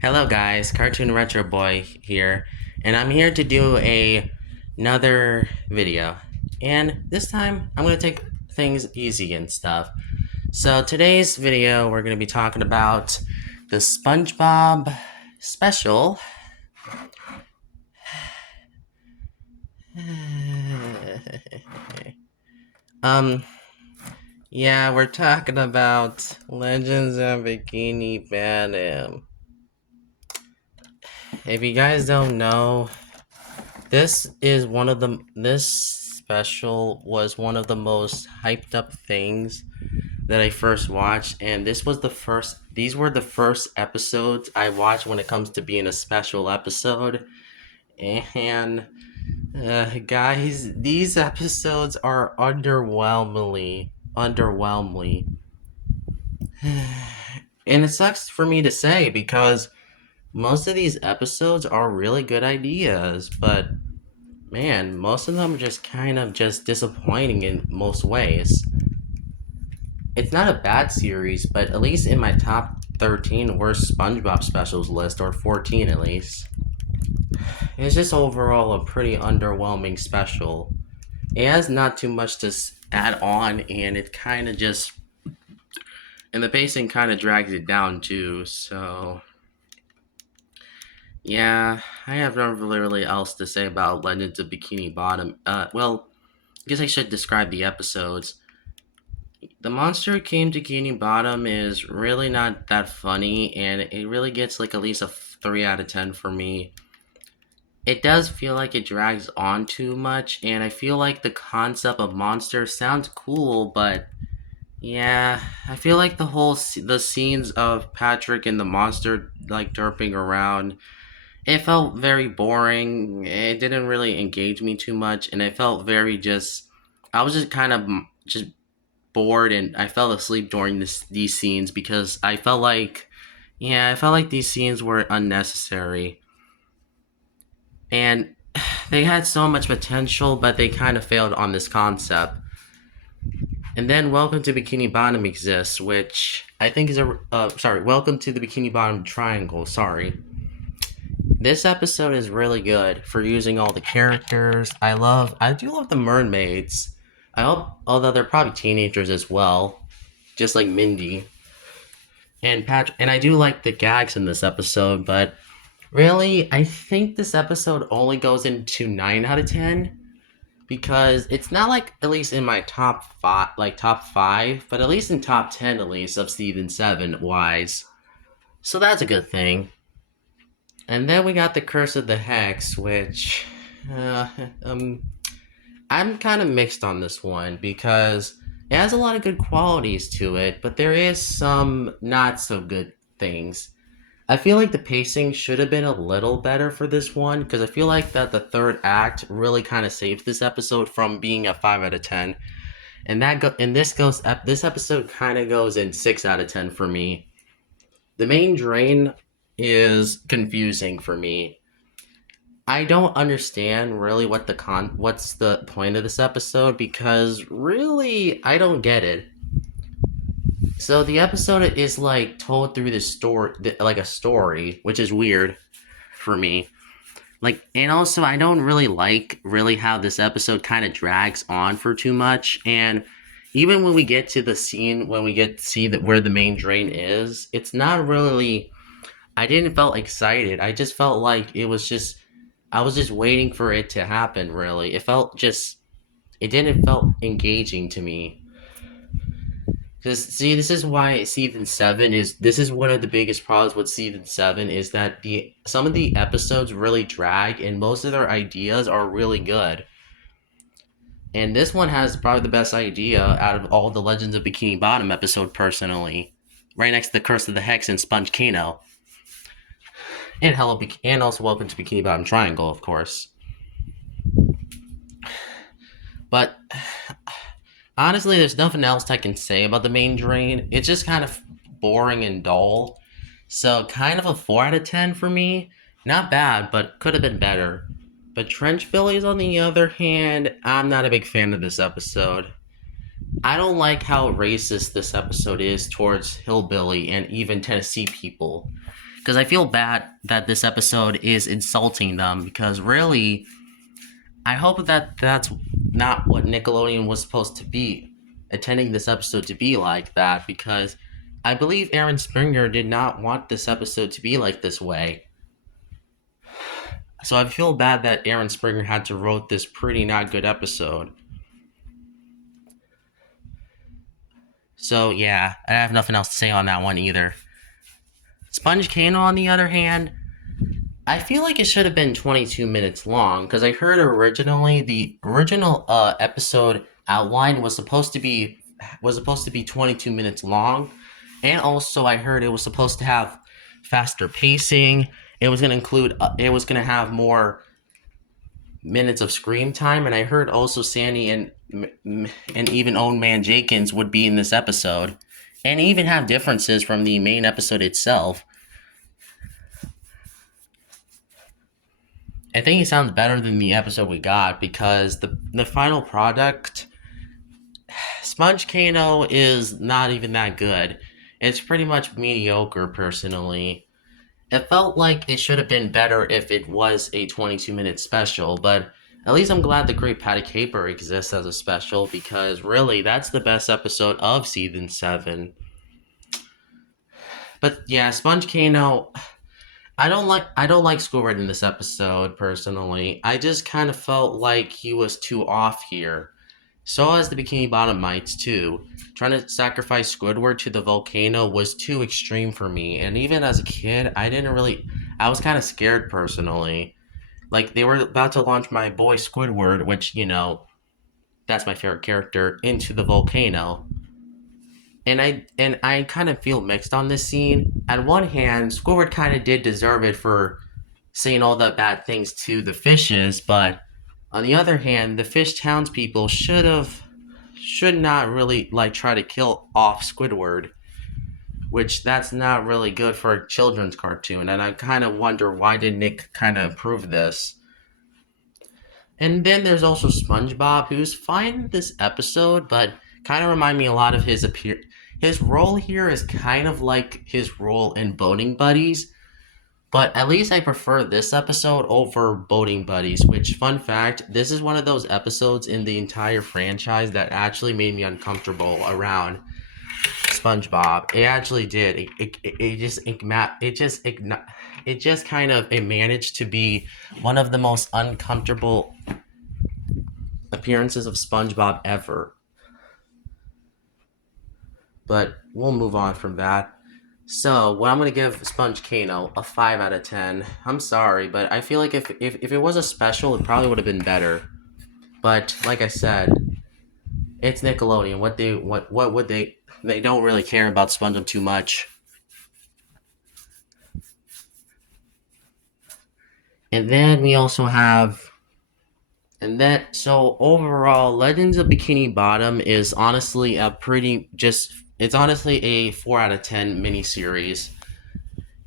Hello guys, Cartoon Retro Boy here, and I'm here to do another video. And this time I'm going to take things easy and stuff. So today's video we're going to be talking about the SpongeBob special. um yeah, we're talking about Legends of Bikini Bottom. If you guys don't know, this special was one of the most hyped up things that I first watched, and these were the first episodes I watched when it comes to being a special episode. And guys, these episodes are underwhelmingly, and it sucks for me to say because most of these episodes are really good ideas, but man, most of them are just kind of just disappointing in most ways. It's not a bad series, but at least in my top 13 worst SpongeBob specials list, or 14 at least, it's just overall a pretty underwhelming special. It has not too much to add on, and it kind of just. And the pacing kind of drags it down too, so. Yeah, I have nothing really else to say about Legends of Bikini Bottom. Well, I guess I should describe the episodes. The monster who came to Bikini Bottom is really not that funny, and it really gets like at least a 3 out of 10 for me. It does feel like it drags on too much, and I feel like the concept of monster sounds cool, but yeah, I feel like the scenes of Patrick and the monster like derping around, it felt very boring. It didn't really engage me too much, and it felt very just. I was just kind of just bored, and I fell asleep during these scenes because I felt like these scenes were unnecessary, and they had so much potential, but they kind of failed on this concept. And then Welcome to Bikini Bottom exists, which I think is Welcome to the Bikini Bottom Triangle. Sorry. This episode is really good for using all the characters. I do love the mermaids. Although they're probably teenagers as well, just like Mindy and Patrick. And I do like the gags in this episode, but really, I think this episode only goes into 9 out of 10 because it's not like at least in my top five, but at least in top 10 at least of season 7 wise. So that's a good thing. And then we got the Curse of the Hex, which uh, um, I'm kind of mixed on this one because it has a lot of good qualities to it, but there is some not so good things. I feel like the pacing should have been a little better for this one because I feel like that the third act really kind of saves this episode from being a 5 out of 10. This episode kind of goes in 6 out of 10 for me. The main drain is confusing for me. I don't understand really what's the point of this episode because really I don't get it. So the episode is like told through this story, like a story, which is weird for me. Like, and also I don't really how this episode kind of drags on for too much. And even when we get to the scene when we get to see that where the main drain is, it's not really. I didn't felt excited. I just felt like it was just. I was just waiting for it to happen. Really, it felt just. It didn't felt engaging to me. Because see, this is why season 7 is. This is one of the biggest problems with season 7 is that the some of the episodes really drag, and most of their ideas are really good. And this one has probably the best idea out of all the Legends of Bikini Bottom episode, personally, right next to the Curse of the Hex and Sponge Kano, and also Welcome to Bikini Bottom Triangle, of course. But honestly, there's nothing else I can say about the main drain. It's just kind of boring and dull. So, kind of a 4 out of 10 for me. Not bad, but could have been better. But Trench Billies, on the other hand, I'm not a big fan of this episode. I don't like how racist this episode is towards Hillbilly and even Tennessee people. because I feel bad that this episode is insulting them, because really, I hope that that's not what Nickelodeon was supposed to be, intending this episode to be like that, because I believe Aaron Springer did not want this episode to be like this way. So I feel bad that Aaron Springer had to wrote this pretty not good episode. So yeah, I have nothing else to say on that one either. Sponge Kano, on the other hand, I feel like it should have been 22 minutes long, because I heard originally the original episode outline was supposed to be 22 minutes long, and also I heard it was supposed to have faster pacing. It was going to have more minutes of screen time, and I heard also Sandy and even Own Man Jenkins would be in this episode, and even have differences from the main episode itself. I think it sounds better than the episode we got, because the final product, Sponge Kano, is not even that good. It's pretty much mediocre, personally. It felt like it should have been better if it was a 22-minute special, but at least I'm glad the Great Patty Caper exists as a special, because really, that's the best episode of season 7. But yeah, Sponge Kano, I don't like Squidward in this episode, personally. I just kind of felt like he was too off here. So as the Bikini Bottomites too. Trying to sacrifice Squidward to the volcano was too extreme for me, and even as a kid, I was kind of scared, personally. Like, they were about to launch my boy Squidward, which, that's my favorite character, into the volcano. And I kind of feel mixed on this scene. On one hand, Squidward kind of did deserve it for saying all the bad things to the fishes, but on the other hand, the fish townspeople should not really like try to kill off Squidward, which that's not really good for a children's cartoon. And I kind of wonder, why did Nick kind of approve this? And then there's also SpongeBob, who's fine in this episode, but kind of remind me a lot of his role here is kind of like his role in Boating Buddies, but at least I prefer this episode over Boating Buddies, which, fun fact, this is one of those episodes in the entire franchise that actually made me uncomfortable around SpongeBob. It actually did. It managed to be one of the most uncomfortable appearances of SpongeBob ever. But we'll move on from that. So, what I'm going to give Sponge Kano a 5 out of 10. I'm sorry, but I feel like if it was a special, it probably would have been better. But, like I said, it's Nickelodeon. What would they don't really care about SpongeBob too much. And then we also have, so overall, Legends of Bikini Bottom is honestly it's honestly a 4 out of 10 miniseries.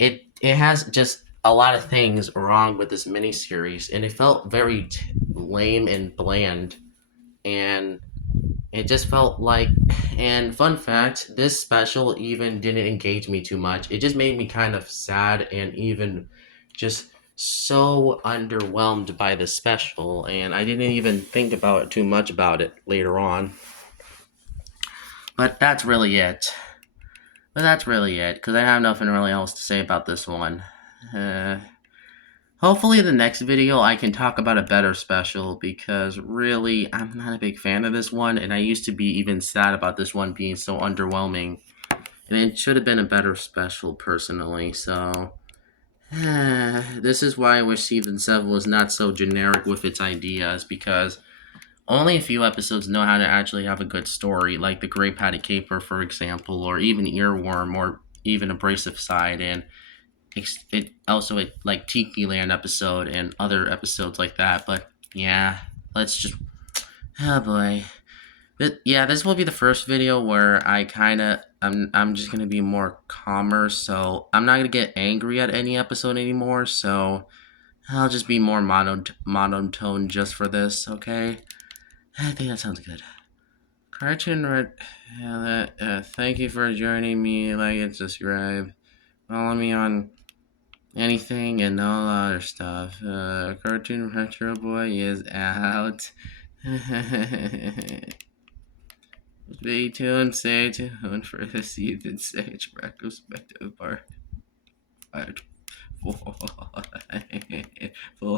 It has just a lot of things wrong with this miniseries, and it felt very lame and bland, and it just felt like. And fun fact, this special even didn't engage me too much. It just made me kind of sad, and even just so underwhelmed by the special, and I didn't even think about it too much about it later on. But that's really it. Because I have nothing really else to say about this one. Hopefully the next video I can talk about a better special, because really, I'm not a big fan of this one, and I used to be even sad about this one being so underwhelming. And it should have been a better special, personally, so... this is why I wish Season 7 was not so generic with its ideas, because only a few episodes know how to actually have a good story, like the Great Patty Caper, for example, or even Earworm, or even Abrasive Side, and it also like Tiki Land episode and other episodes like that. But yeah, let's just, oh boy. But yeah, this will be the first video where I'm just gonna be more calmer, so I'm not gonna get angry at any episode anymore, so I'll just be more monotone just for this, okay? I think that sounds good. Cartoon Red, thank you for joining me, like and subscribe. Follow me on anything and all other stuff. Cartoon Retro Boy is out. Stay tuned for the season 6 retrospective part 4.